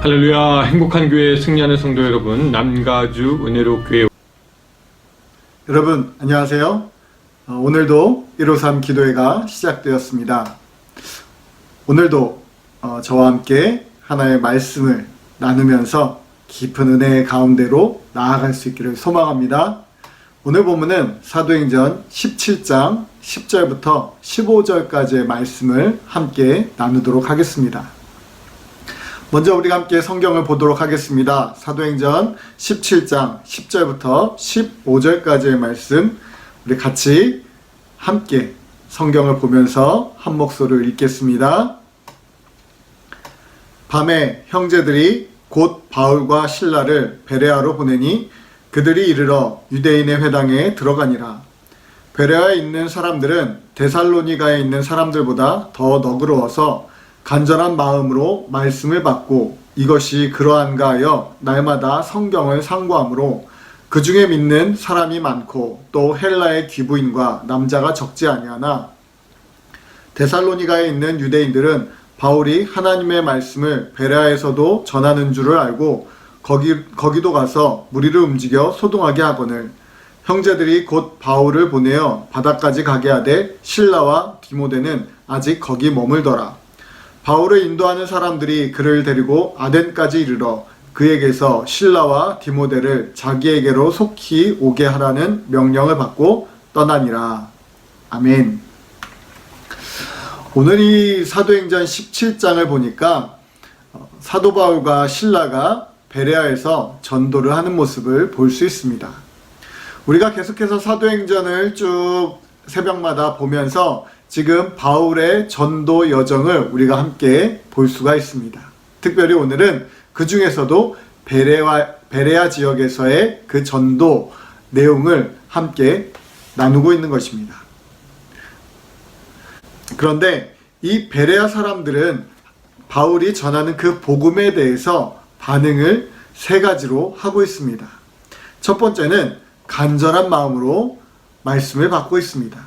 할렐루야. 행복한 교회 승리하는 성도 여러분, 남가주 은혜로 교회 여러분 안녕하세요. 오늘도 153 기도회가 시작되었습니다. 오늘도 저와 함께 하나의 말씀을 나누면서 깊은 은혜의 가운데로 나아갈 수 있기를 소망합니다. 오늘 본문은 사도행전 17장 10절부터 15절까지의 말씀을 함께 나누도록 하겠습니다. 먼저 우리가 함께 성경을 보도록 하겠습니다. 사도행전 17장 10절부터 15절까지의 말씀, 우리 같이 함께 성경을 보면서 한 목소리를 읽겠습니다. 밤에 형제들이 곧 바울과 실라를 베레아로 보내니 그들이 이르러 유대인의 회당에 들어가니라. 베레아에 있는 사람들은 데살로니가에 있는 사람들보다 더 너그러워서 간절한 마음으로 말씀을 받고 이것이 그러한가 하여 날마다 성경을 상고하므로 그 중에 믿는 사람이 많고 또 헬라의 귀부인과 남자가 적지 아니하나 데살로니가에 있는 유대인들은 바울이 하나님의 말씀을 베레아에서도 전하는 줄을 알고 거기도 가서 무리를 움직여 소동하게 하거늘 형제들이 곧 바울을 보내어 바다까지 가게 하되 실라와 디모데는 아직 거기 머물더라. 바울을 인도하는 사람들이 그를 데리고 아덴까지 이르러 그에게서 실라와 디모데를 자기에게로 속히 오게 하라는 명령을 받고 떠나니라. 아멘. 오늘 이 사도행전 17장을 보니까 사도 바울과 실라가 베레아에서 전도를 하는 모습을 볼 수 있습니다. 우리가 계속해서 사도행전을 쭉 새벽마다 보면서 지금 바울의 전도 여정을 우리가 함께 볼 수가 있습니다. 특별히 오늘은 그 중에서도 베레아 지역에서의 그 전도 내용을 함께 나누고 있는 것입니다. 그런데 이 베레아 사람들은 바울이 전하는 그 복음에 대해서 반응을 세 가지로 하고 있습니다. 첫 번째는 간절한 마음으로 말씀을 받고 있습니다.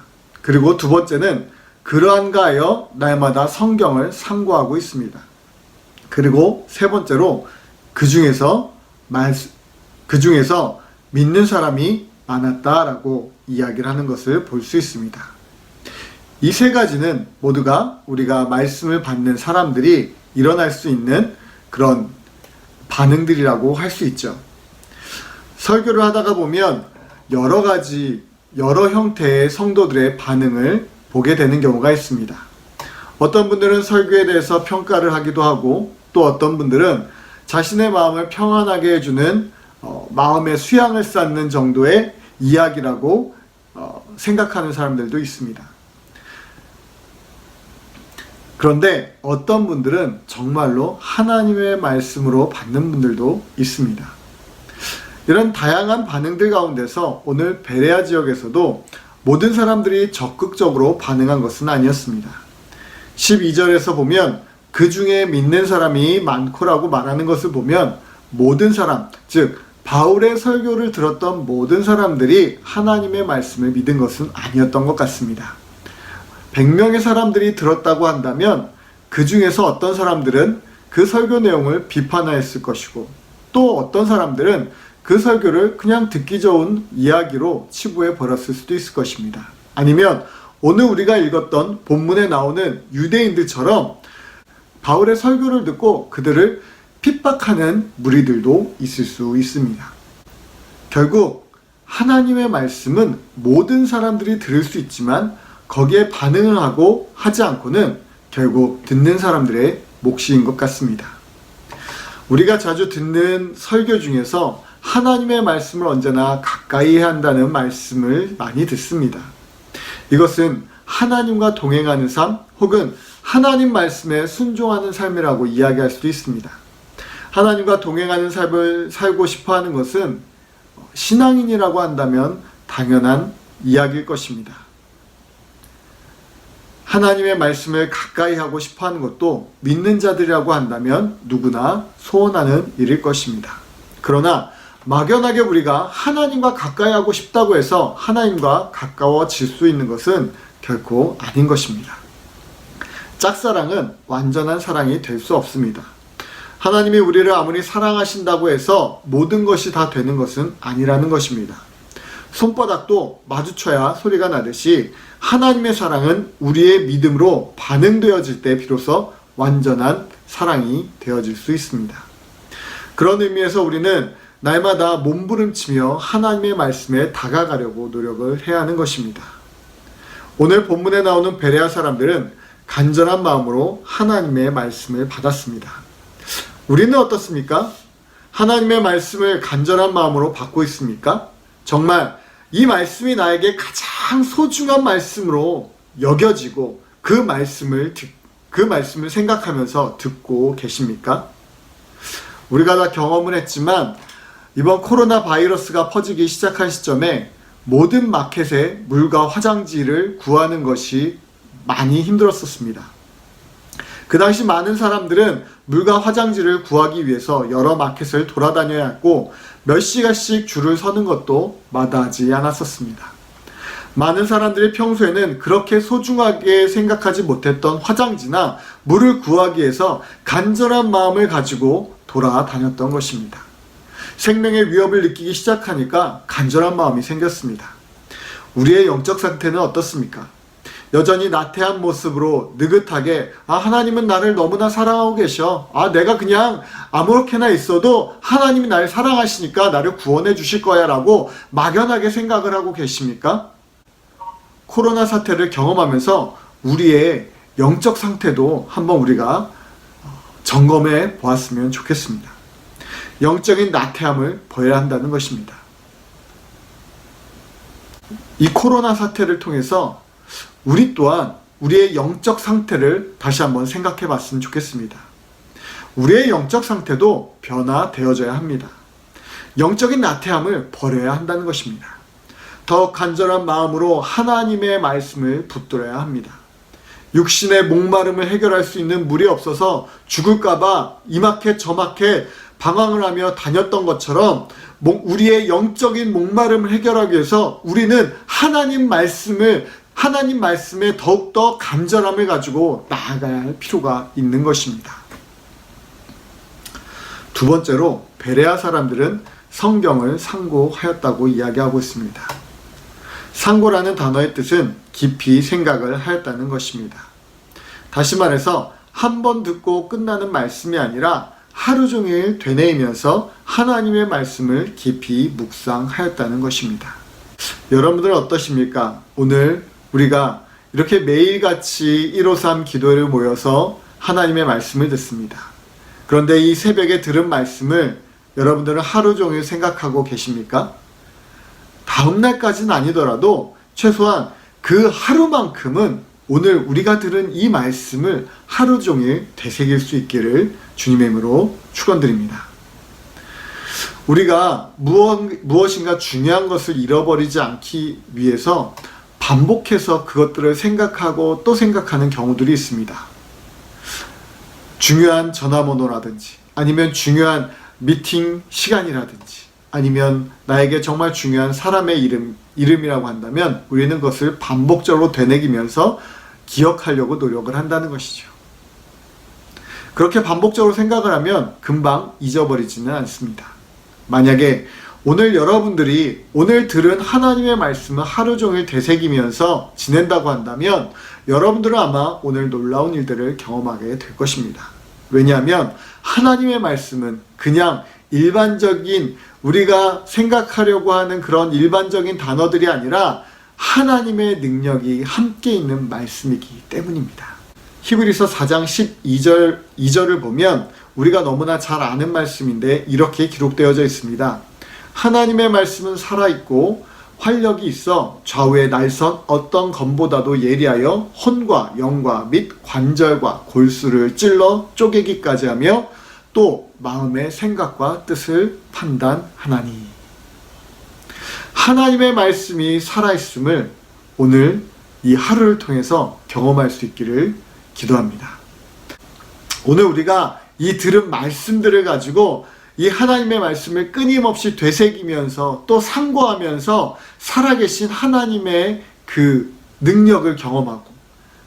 그리고 두 번째는 그러한가 하여 날마다 성경을 상고하고 있습니다. 그리고 세 번째로 그 중에서 믿는 사람이 많았다라고 이야기를 하는 것을 볼 수 있습니다. 이 세 가지는 모두가 우리가 말씀을 받는 사람들이 일어날 수 있는 그런 반응들이라고 할 수 있죠. 설교를 하다가 보면 여러 형태의 성도들의 반응을 보게 되는 경우가 있습니다. 어떤 분들은 설교에 대해서 평가를 하기도 하고 또 어떤 분들은 자신의 마음을 평안하게 해주는 마음의 수양을 쌓는 정도의 이야기라고 생각하는 사람들도 있습니다. 그런데 어떤 분들은 정말로 하나님의 말씀으로 받는 분들도 있습니다. 이런 다양한 반응들 가운데서 오늘 베레아 지역에서도 모든 사람들이 적극적으로 반응한 것은 아니었습니다. 12절에서 보면 그 중에 믿는 사람이 많고라고 말하는 것을 보면 모든 사람, 즉 바울의 설교를 들었던 모든 사람들이 하나님의 말씀을 믿은 것은 아니었던 것 같습니다. 100명의 사람들이 들었다고 한다면 그 중에서 어떤 사람들은 그 설교 내용을 비판하였을 것이고 또 어떤 사람들은 그 설교를 그냥 듣기 좋은 이야기로 치부해 버렸을 수도 있을 것입니다. 아니면 오늘 우리가 읽었던 본문에 나오는 유대인들처럼 바울의 설교를 듣고 그들을 핍박하는 무리들도 있을 수 있습니다. 결국 하나님의 말씀은 모든 사람들이 들을 수 있지만 거기에 반응을 하고 하지 않고는 결국 듣는 사람들의 몫인 것 같습니다. 우리가 자주 듣는 설교 중에서 하나님의 말씀을 언제나 가까이 해야 한다는 말씀을 많이 듣습니다. 이것은 하나님과 동행하는 삶 혹은 하나님 말씀에 순종하는 삶이라고 이야기할 수도 있습니다. 하나님과 동행하는 삶을 살고 싶어 하는 것은 신앙인이라고 한다면 당연한 이야기일 것입니다. 하나님의 말씀을 가까이 하고 싶어 하는 것도 믿는 자들이라고 한다면 누구나 소원하는 일일 것입니다. 그러나 막연하게 우리가 하나님과 가까이 하고 싶다고 해서 하나님과 가까워질 수 있는 것은 결코 아닌 것입니다. 짝사랑은 완전한 사랑이 될 수 없습니다. 하나님이 우리를 아무리 사랑하신다고 해서 모든 것이 다 되는 것은 아니라는 것입니다. 손바닥도 마주쳐야 소리가 나듯이 하나님의 사랑은 우리의 믿음으로 반응되어질 때 비로소 완전한 사랑이 되어질 수 있습니다. 그런 의미에서 우리는 날마다 몸부림치며 하나님의 말씀에 다가가려고 노력을 해야 하는 것입니다. 오늘 본문에 나오는 베레아 사람들은 간절한 마음으로 하나님의 말씀을 받았습니다. 우리는 어떻습니까? 하나님의 말씀을 간절한 마음으로 받고 있습니까? 정말 이 말씀이 나에게 가장 소중한 말씀으로 여겨지고 그 말씀을 생각하면서 듣고 계십니까? 우리가 다 경험을 했지만 이번 코로나 바이러스가 퍼지기 시작한 시점에 모든 마켓에 물과 화장지를 구하는 것이 많이 힘들었었습니다. 그 당시 많은 사람들은 물과 화장지를 구하기 위해서 여러 마켓을 돌아다녀야 했고 몇 시간씩 줄을 서는 것도 마다하지 않았었습니다. 많은 사람들이 평소에는 그렇게 소중하게 생각하지 못했던 화장지나 물을 구하기 위해서 간절한 마음을 가지고 돌아다녔던 것입니다. 생명의 위협을 느끼기 시작하니까 간절한 마음이 생겼습니다. 우리의 영적 상태는 어떻습니까? 여전히 나태한 모습으로 느긋하게 하나님은 나를 너무나 사랑하고 계셔. 내가 그냥 아무렇게나 있어도 하나님이 나를 사랑하시니까 나를 구원해 주실 거야 라고 막연하게 생각을 하고 계십니까? 코로나 사태를 경험하면서 우리의 영적 상태도 한번 우리가 점검해 보았으면 좋겠습니다. 영적인 나태함을 버려야 한다는 것입니다. 이 코로나 사태를 통해서 우리 또한 우리의 영적 상태를 다시 한번 생각해 봤으면 좋겠습니다. 우리의 영적 상태도 변화되어져야 합니다. 영적인 나태함을 버려야 한다는 것입니다. 더 간절한 마음으로 하나님의 말씀을 붙들어야 합니다. 육신의 목마름을 해결할 수 있는 물이 없어서 죽을까봐 이 마켓 저 마켓 방황을 하며 다녔던 것처럼 우리의 영적인 목마름을 해결하기 위해서 우리는 하나님 말씀에 더욱더 간절함을 가지고 나아가야 할 필요가 있는 것입니다. 두 번째로 베레아 사람들은 성경을 상고하였다고 이야기하고 있습니다. 상고라는 단어의 뜻은 깊이 생각을 하였다는 것입니다. 다시 말해서 한 번 듣고 끝나는 말씀이 아니라 하루 종일 되뇌이면서 하나님의 말씀을 깊이 묵상하였다는 것입니다. 여러분들은 어떠십니까? 오늘 우리가 이렇게 매일같이 153 기도회를 모여서 하나님의 말씀을 듣습니다. 그런데 이 새벽에 들은 말씀을 여러분들은 하루 종일 생각하고 계십니까? 다음 날까지는 아니더라도 최소한 그 하루만큼은 오늘 우리가 들은 이 말씀을 하루 종일 되새길 수 있기를 주님의 이름으로 축원드립니다. 우리가 무엇인가 중요한 것을 잃어버리지 않기 위해서 반복해서 그것들을 생각하고 또 생각하는 경우들이 있습니다. 중요한 전화번호라든지 아니면 중요한 미팅 시간이라든지 아니면 나에게 정말 중요한 사람의 이름이라고 한다면 우리는 그것을 반복적으로 되새기면서 기억하려고 노력을 한다는 것이죠. 그렇게 반복적으로 생각을 하면 금방 잊어버리지는 않습니다. 만약에 오늘 여러분들이 오늘 들은 하나님의 말씀을 하루 종일 되새기면서 지낸다고 한다면 여러분들은 아마 오늘 놀라운 일들을 경험하게 될 것입니다. 왜냐하면 하나님의 말씀은 그냥 일반적인 우리가 생각하려고 하는 그런 일반적인 단어들이 아니라 하나님의 능력이 함께 있는 말씀이기 때문입니다. 히브리서 4장 2절을 보면 우리가 너무나 잘 아는 말씀인데 이렇게 기록되어져 있습니다. 하나님의 말씀은 살아있고 활력이 있어 좌우의 날선 어떤 검보다도 예리하여 혼과 영과 및 관절과 골수를 찔러 쪼개기까지 하며 또 마음의 생각과 뜻을 판단하나니. 하나님의 말씀이 살아있음을 오늘 이 하루를 통해서 경험할 수 있기를 기도합니다. 오늘 우리가 이 들은 말씀들을 가지고 이 하나님의 말씀을 끊임없이 되새기면서 또 상고하면서 살아계신 하나님의 그 능력을 경험하고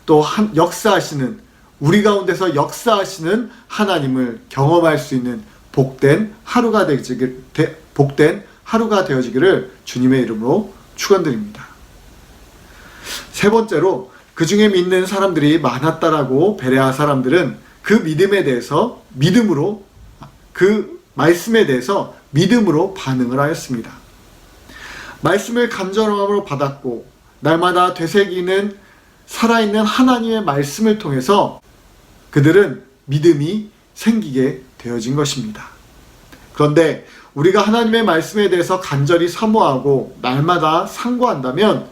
또 역사하시는 우리 가운데서 역사하시는 하나님을 경험할 수 있는 복된 하루가 되어지기를 주님의 이름으로 축원드립니다. 세 번째로 그 중에 믿는 사람들이 많았다라고 베레아 사람들은 그 믿음에 대해서 그 말씀에 대해서 믿음으로 반응을 하였습니다. 말씀을 간절함으로 받았고 날마다 되새기는 살아있는 하나님의 말씀을 통해서 그들은 믿음이 생기게 되어진 것입니다. 그런데 우리가 하나님의 말씀에 대해서 간절히 사모하고 날마다 상고한다면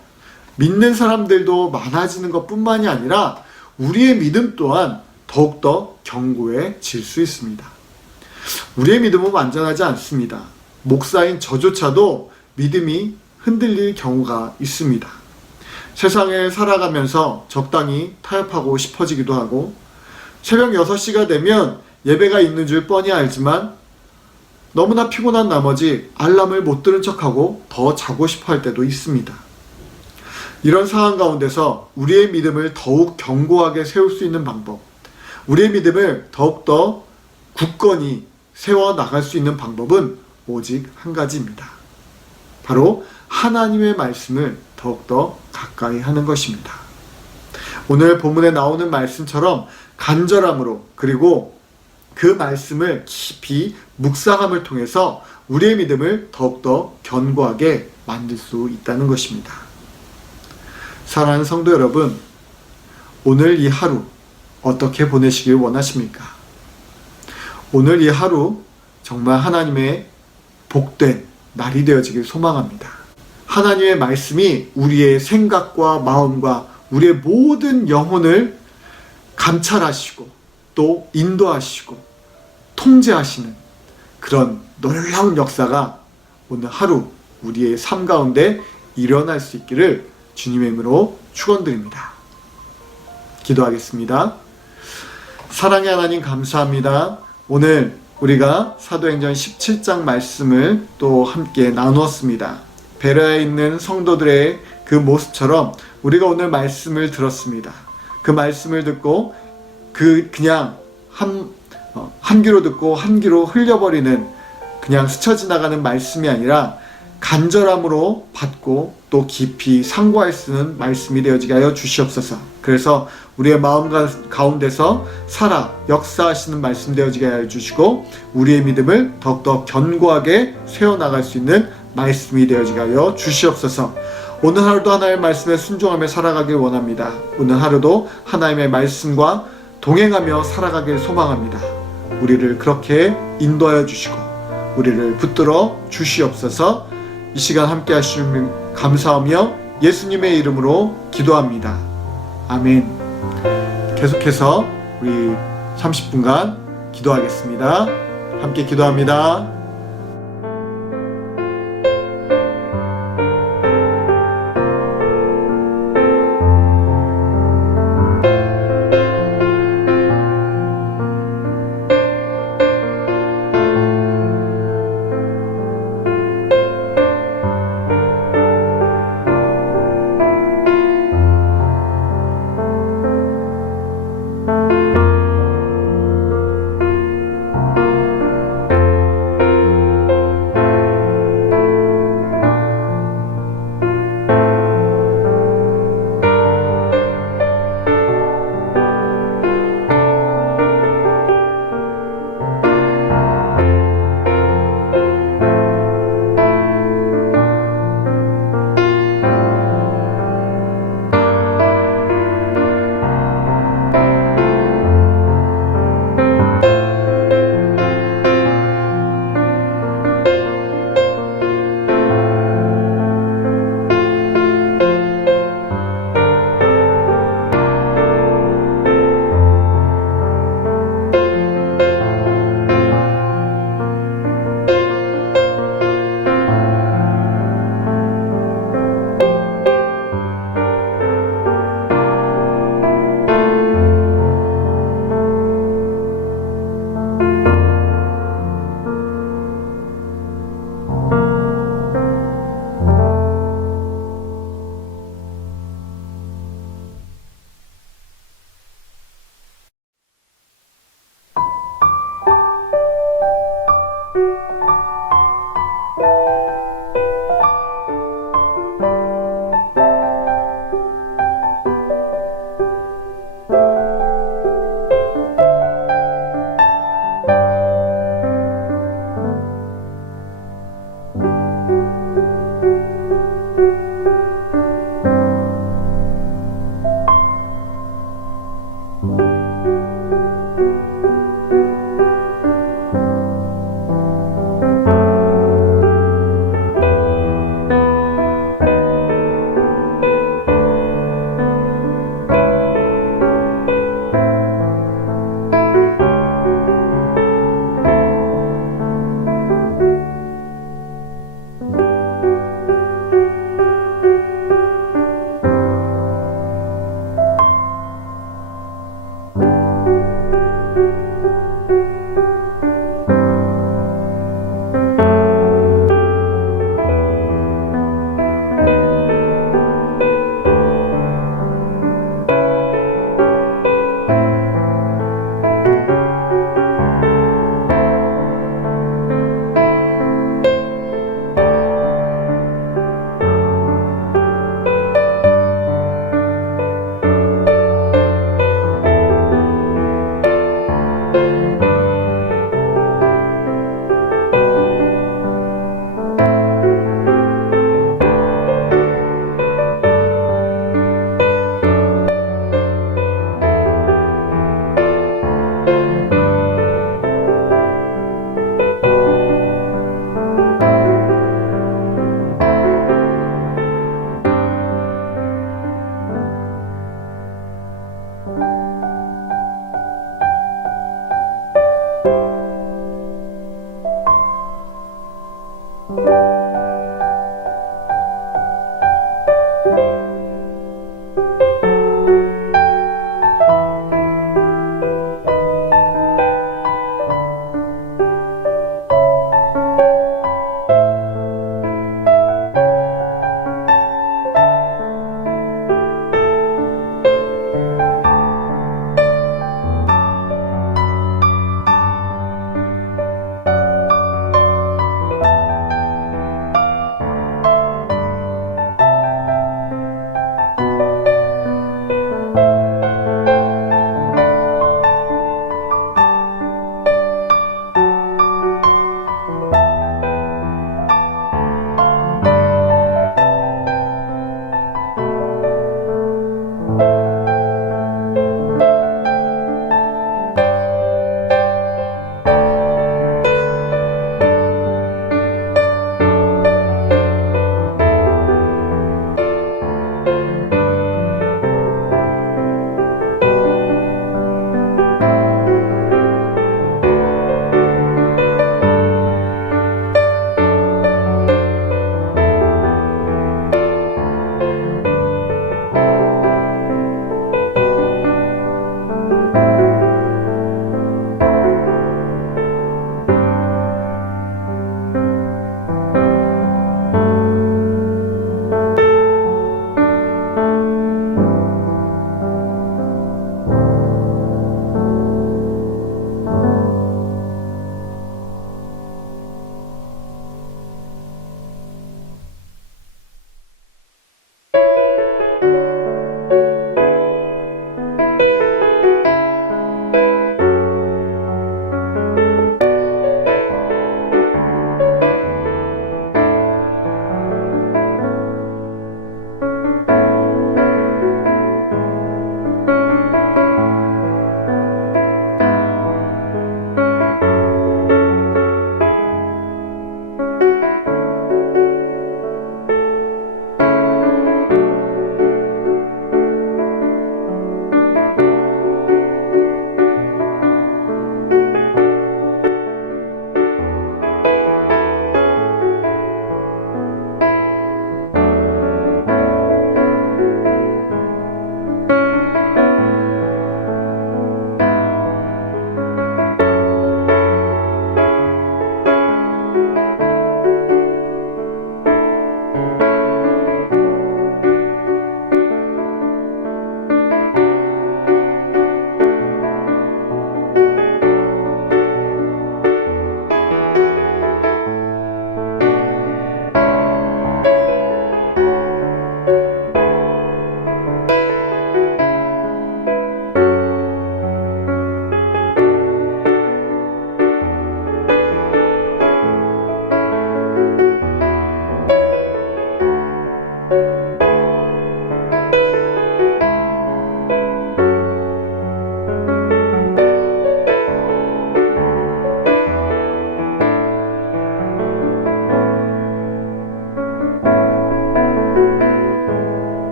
믿는 사람들도 많아지는 것뿐만이 아니라 우리의 믿음 또한 더욱더 견고해질 수 있습니다. 우리의 믿음은 완전하지 않습니다. 목사인 저조차도 믿음이 흔들릴 경우가 있습니다. 세상에 살아가면서 적당히 타협하고 싶어지기도 하고 새벽 6시가 되면 예배가 있는 줄 뻔히 알지만 너무나 피곤한 나머지 알람을 못 들은 척하고 더 자고 싶어 할 때도 있습니다. 이런 상황 가운데서 우리의 믿음을 더욱 견고하게 세울 수 있는 방법, 우리의 믿음을 더욱더 굳건히 세워나갈 수 있는 방법은 오직 한 가지입니다. 바로 하나님의 말씀을 더욱더 가까이 하는 것입니다. 오늘 본문에 나오는 말씀처럼 간절함으로 그리고 그 말씀을 깊이 묵상함을 통해서 우리의 믿음을 더욱더 견고하게 만들 수 있다는 것입니다. 사랑하는 성도 여러분, 오늘 이 하루 어떻게 보내시길 원하십니까? 오늘 이 하루 정말 하나님의 복된 날이 되어지길 소망합니다. 하나님의 말씀이 우리의 생각과 마음과 우리의 모든 영혼을 감찰하시고 또 인도하시고 통제하시는 그런 놀라운 역사가 오늘 하루 우리의 삶 가운데 일어날 수 있기를 주님의 이름으로 축원드립니다. 기도하겠습니다. 사랑의 하나님 감사합니다. 오늘 우리가 사도행전 17장 말씀을 또 함께 나누었습니다. 베레아에 있는 성도들의 그 모습처럼 우리가 오늘 말씀을 들었습니다. 그 말씀을 듣고 그냥 한 귀로 듣고 한 귀로 흘려버리는 그냥 스쳐 지나가는 말씀이 아니라 간절함으로 받고 또 깊이 상고할 수 있는 말씀이 되어지게 하여 주시옵소서. 그래서 우리의 마음 가운데서 살아 역사하시는 말씀 되어지게 하여 주시고 우리의 믿음을 더욱더 견고하게 세워나갈 수 있는 말씀이 되어지게 하여 주시옵소서. 오늘 하루도 하나님의 말씀에 순종하며 살아가길 원합니다. 오늘 하루도 하나님의 말씀과 동행하며 살아가길 소망합니다. 우리를 그렇게 인도하여 주시고 우리를 붙들어 주시옵소서. 이 시간 함께 하시면 감사하며 예수님의 이름으로 기도합니다. 아멘. 계속해서 우리 30분간 기도하겠습니다. 함께 기도합니다.